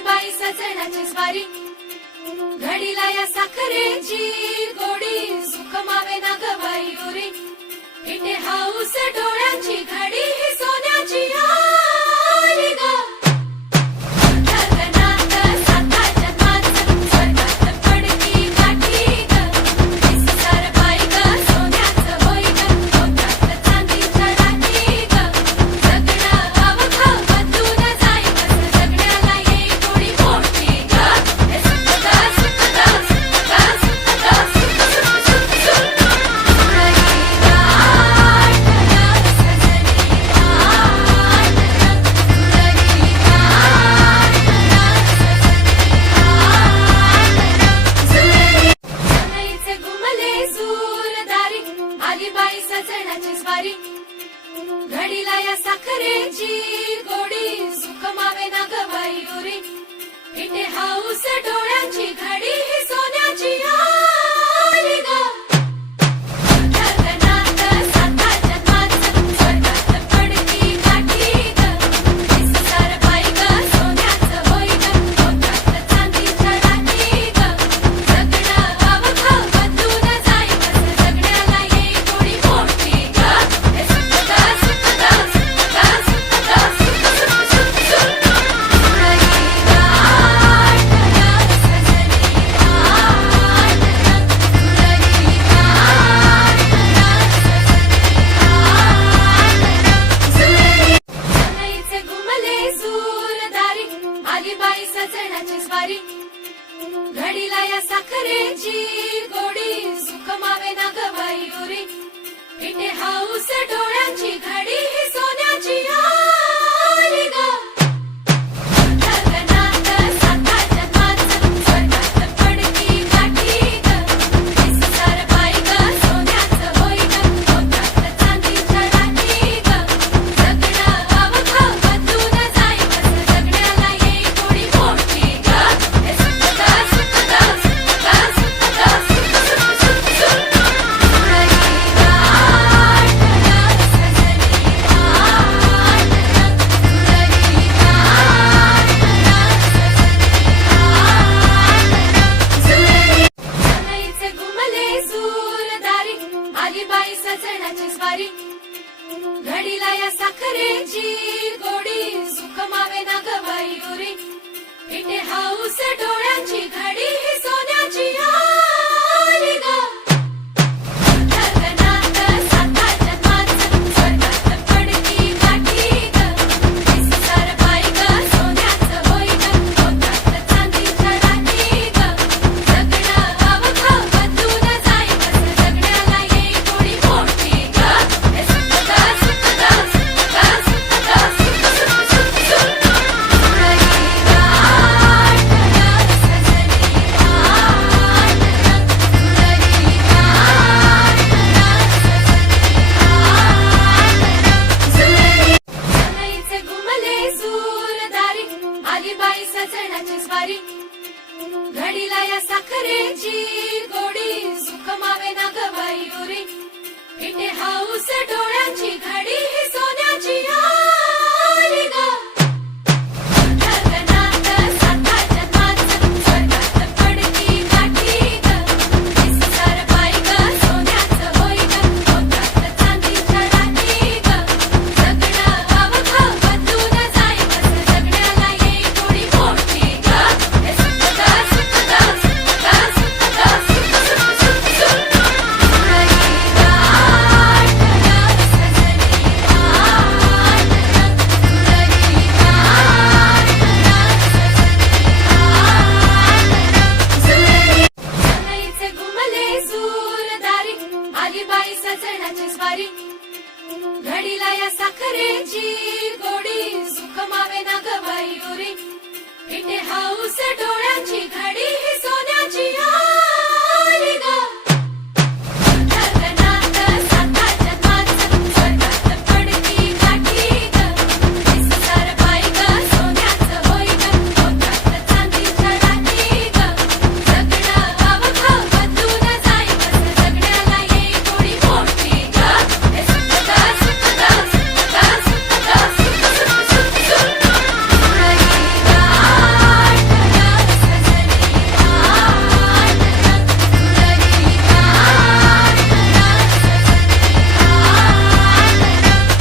बाई स्वारी. घडीला या साखरेची गोडी सुखमावे ना गवायुरी इथे हाऊस डोळ्यांची घडी लाडीला या साखरेची गोडी. सुखमावे ना गवायुरी इथे हाऊस डोळ्याची घडी ही सोन्याची आली बाई सजण्याची स्वारी. घडीला या साखरेची गोडी सुखमावे ना गवाई उरी. पिठे हाऊस डोळे हौस डोळ्याची घडी. वाडीला या साखरेची गोडी. सुखमावे ना गवायुरी फिटे हाऊस डोळ्याची घडी सोन्याची या आली बाई सजण्याची स्वारी. घडीला या साखरेची गोडी सुख मावे ना गवाई उरी हाऊस ड